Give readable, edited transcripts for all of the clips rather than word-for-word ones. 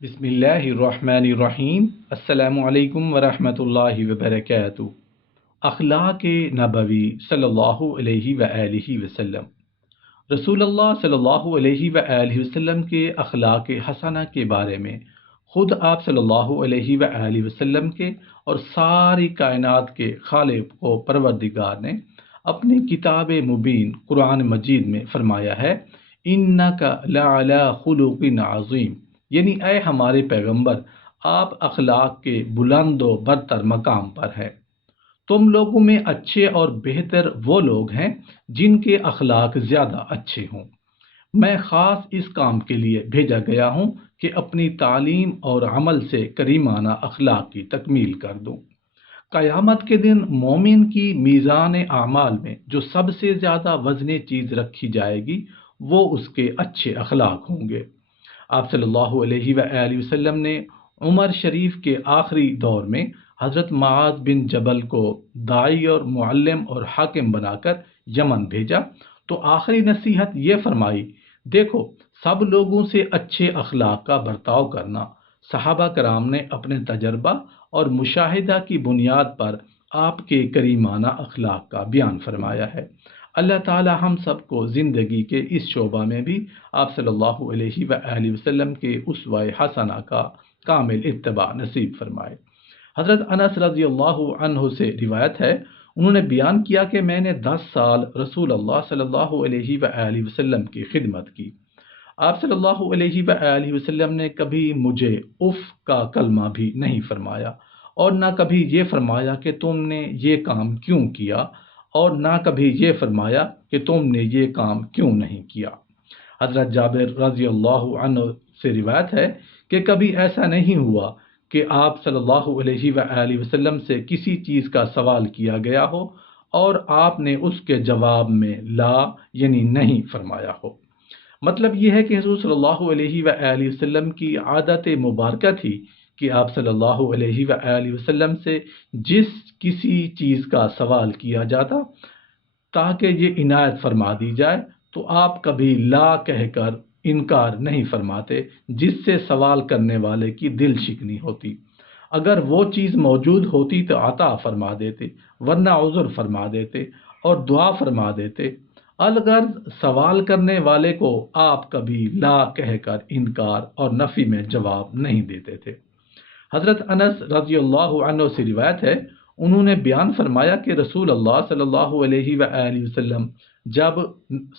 بسم اللہ الرحمن الرحیم۔ السلام علیکم ورحمۃ اللہ وبرکاتہ۔ اخلاق نبوی صلی اللہ علیہ وآلہ وسلم۔ رسول اللہ صلی اللہ علیہ وآلہ وسلم کے اخلاق حسنہ کے بارے میں خود آپ صلی اللہ علیہ وآلہ وسلم کے اور ساری کائنات کے خالق و پروردگار نے اپنی کتاب مبین قرآن مجید میں فرمایا ہے، اِنَّكَ لَعَلَىٰ خُلُقٍ عَظِيمٍ، یعنی اے ہمارے پیغمبر، آپ اخلاق کے بلند و برتر مقام پر ہیں۔ تم لوگوں میں اچھے اور بہتر وہ لوگ ہیں جن کے اخلاق زیادہ اچھے ہوں۔ میں خاص اس کام کے لیے بھیجا گیا ہوں کہ اپنی تعلیم اور عمل سے کریمانہ اخلاق کی تکمیل کر دوں۔ قیامت کے دن مومن کی میزان اعمال میں جو سب سے زیادہ وزنی چیز رکھی جائے گی وہ اس کے اچھے اخلاق ہوں گے۔ آپ صلی اللہ علیہ وآلہ وسلم نے عمر شریف کے آخری دور میں حضرت معاذ بن جبل کو داعی اور معلم اور حاکم بنا کر یمن بھیجا تو آخری نصیحت یہ فرمائی، دیکھو سب لوگوں سے اچھے اخلاق کا برتاؤ کرنا۔ صحابہ کرام نے اپنے تجربہ اور مشاہدہ کی بنیاد پر آپ کے کریمانہ اخلاق کا بیان فرمایا ہے۔ اللہ تعالی ہم سب کو زندگی کے اس شعبہ میں بھی آپ صلی اللہ علیہ وآلہ وسلم کے اسوہ حسنہ کا کامل اتباع نصیب فرمائے۔ حضرت انس رضی اللہ عنہ سے روایت ہے، انہوں نے بیان کیا کہ میں نے 10 سال رسول اللہ صلی اللہ علیہ وآلہ وسلم کی خدمت کی۔ آپ صلی اللہ علیہ وآلہ وسلم نے کبھی مجھے اف کا کلمہ بھی نہیں فرمایا، اور نہ کبھی یہ فرمایا کہ تم نے یہ کام کیوں کیا، اور نہ کبھی یہ فرمایا کہ تم نے یہ کام کیوں نہیں کیا۔ حضرت جابر رضی اللہ عنہ سے روایت ہے کہ کبھی ایسا نہیں ہوا کہ آپ صلی اللہ علیہ وآلہ وسلم سے کسی چیز کا سوال کیا گیا ہو اور آپ نے اس کے جواب میں لا یعنی نہیں فرمایا ہو۔ مطلب یہ ہے کہ حضور صلی اللہ علیہ وآلہ وسلم کی عادت مبارکہ تھی کہ آپ صلی اللہ علیہ وآلہ وسلم سے جس کسی چیز کا سوال کیا جاتا تاکہ یہ عنایت فرما دی جائے تو آپ کبھی لا کہہ کر انکار نہیں فرماتے، جس سے سوال کرنے والے کی دل شکنی ہوتی۔ اگر وہ چیز موجود ہوتی تو عطا فرما دیتے، ورنہ عذر فرما دیتے اور دعا فرما دیتے۔ الغرض سوال کرنے والے کو آپ کبھی لا کہہ کر انکار اور نفی میں جواب نہیں دیتے تھے۔ حضرت انس رضی اللہ عنہ سے روایت ہے، انہوں نے بیان فرمایا کہ رسول اللہ صلی اللہ علیہ وآلہ وسلم جب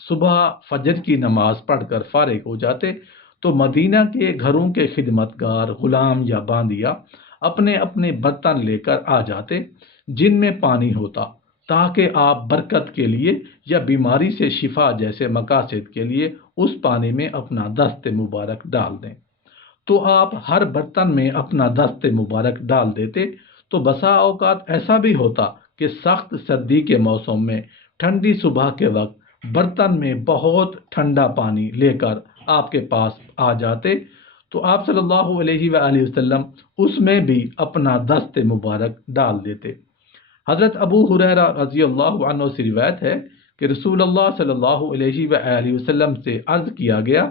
صبح فجر کی نماز پڑھ کر فارغ ہو جاتے تو مدینہ کے گھروں کے خدمتگار غلام یا باندیا اپنے اپنے برتن لے کر آ جاتے جن میں پانی ہوتا، تاکہ آپ برکت کے لیے یا بیماری سے شفا جیسے مقاصد کے لیے اس پانی میں اپنا دست مبارک ڈال دیں۔ تو آپ ہر برتن میں اپنا دست مبارک ڈال دیتے تو بسا اوقات ایسا بھی ہوتا کہ سخت سردی کے موسم میں ٹھنڈی صبح کے وقت برتن میں بہت ٹھنڈا پانی لے کر آپ کے پاس آ جاتے تو آپ صلی اللہ علیہ وآلہ وسلم اس میں بھی اپنا دست مبارک ڈال دیتے۔ حضرت ابو ہریرہ رضی اللہ عنہ سے روایت ہے کہ رسول اللہ صلی اللہ علیہ وآلہ وسلم سے عرض کیا گیا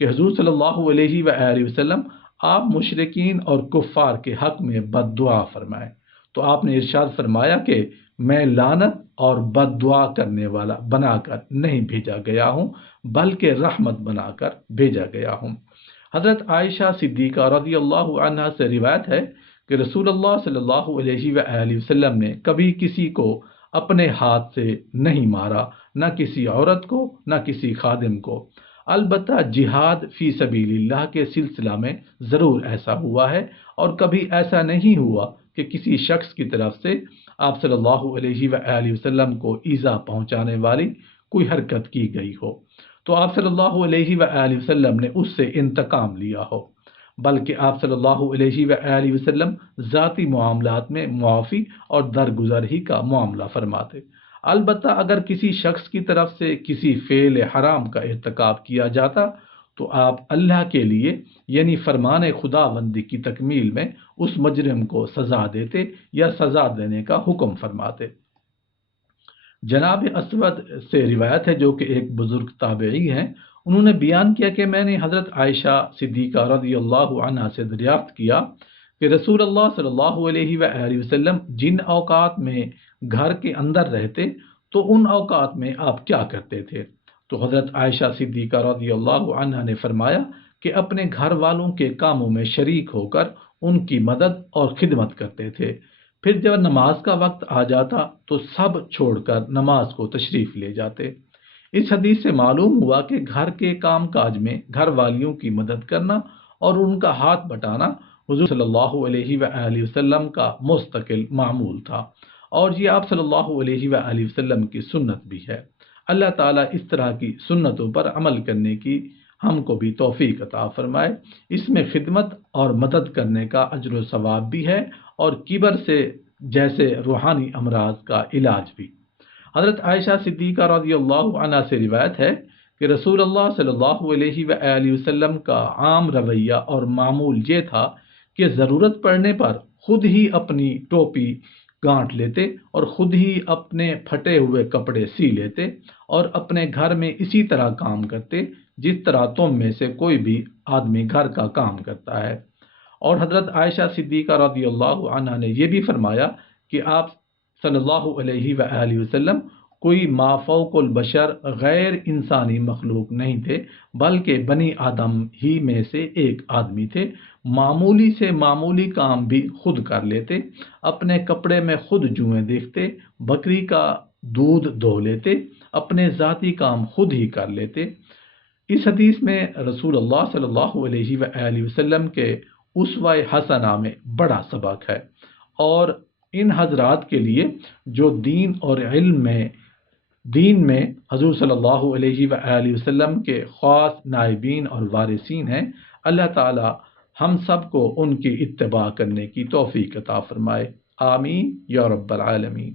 کہ حضور صلی اللہ علیہ وآلہ وسلم آپ مشرکین اور کفار کے حق میں بد دعا فرمائیں، تو آپ نے ارشاد فرمایا کہ میں لعنت اور بد دعا کرنے والا بنا کر نہیں بھیجا گیا ہوں بلکہ رحمت بنا کر بھیجا گیا ہوں۔ حضرت عائشہ صدیقہ رضی اللہ عنہا سے روایت ہے کہ رسول اللہ صلی اللہ علیہ وآلہ وسلم نے کبھی کسی کو اپنے ہاتھ سے نہیں مارا، نہ کسی عورت کو نہ کسی خادم کو۔ البتہ جہاد فی سبیل اللہ کے سلسلہ میں ضرور ایسا ہوا ہے، اور کبھی ایسا نہیں ہوا کہ کسی شخص کی طرف سے آپ صلی اللہ علیہ وآلہ وسلم کو ایذا پہنچانے والی کوئی حرکت کی گئی ہو تو آپ صلی اللہ علیہ وآلہ وسلم نے اس سے انتقام لیا ہو، بلکہ آپ صلی اللہ علیہ وآلہ وسلم ذاتی معاملات میں معافی اور درگزر ہی کا معاملہ فرماتے۔ البتہ اگر کسی شخص کی طرف سے کسی فعل حرام کا ارتکاب کیا جاتا تو آپ اللہ کے لیے یعنی فرمان خداوندی کی تکمیل میں اس مجرم کو سزا دیتے یا سزا دینے کا حکم فرماتے۔ جناب اسود سے روایت ہے جو کہ ایک بزرگ تابعی ہیں، انہوں نے بیان کیا کہ میں نے حضرت عائشہ صدیقہ رضی اللہ عنہا سے دریافت کیا کہ رسول اللہ صلی اللہ علیہ وآلہ وسلم جن اوقات میں گھر کے اندر رہتے تو ان اوقات میں آپ کیا کرتے تھے؟ تو حضرت عائشہ صدیقہ رضی اللہ عنہا نے فرمایا کہ اپنے گھر والوں کے کاموں میں شریک ہو کر ان کی مدد اور خدمت کرتے تھے، پھر جب نماز کا وقت آ جاتا تو سب چھوڑ کر نماز کو تشریف لے جاتے۔ اس حدیث سے معلوم ہوا کہ گھر کے کام کاج میں گھر والیوں کی مدد کرنا اور ان کا ہاتھ بٹانا حضور صلی اللہ علیہ وآلہ وسلم کا مستقل معمول تھا، اور یہ آپ صلی اللہ علیہ وآلہ وسلم کی سنت بھی ہے۔ اللہ تعالیٰ اس طرح کی سنتوں پر عمل کرنے کی ہم کو بھی توفیق عطا فرمائے۔ اس میں خدمت اور مدد کرنے کا اجر و ثواب بھی ہے، اور کبر سے جیسے روحانی امراض کا علاج بھی۔ حضرت عائشہ صدیقہ رضی اللہ عنہ سے روایت ہے کہ رسول اللہ صلی اللہ علیہ وآلہ وسلم کا عام رویہ اور معمول یہ تھا کہ ضرورت پڑنے پر خود ہی اپنی ٹوپی گانٹ لیتے اور خود ہی اپنے پھٹے ہوئے کپڑے سی لیتے، اور اپنے گھر میں اسی طرح کام کرتے جس طرح تم میں سے کوئی بھی آدمی گھر کا کام کرتا ہے۔ اور حضرت عائشہ صدیقہ رضی اللہ عنہا نے یہ بھی فرمایا کہ آپ صلی اللہ علیہ وآلہ وسلم کوئی ما فوق البشر غیر انسانی مخلوق نہیں تھے، بلکہ بنی آدم ہی میں سے ایک آدمی تھے۔ معمولی سے معمولی کام بھی خود کر لیتے، اپنے کپڑے میں خود جوئیں دیکھتے، بکری کا دودھ دو لیتے، اپنے ذاتی کام خود ہی کر لیتے۔ اس حدیث میں رسول اللہ صلی اللہ علیہ وآلہ وسلم کے اسوہ حسنہ میں بڑا سبق ہے، اور ان حضرات کے لیے جو دین اور علم میں حضور صلی اللہ علیہ وآلہ وسلم کے خاص نائبین اور وارثین ہیں، اللہ تعالی ہم سب کو ان کی اتباع کرنے کی توفیق عطا فرمائے۔ آمین یا رب العالمین۔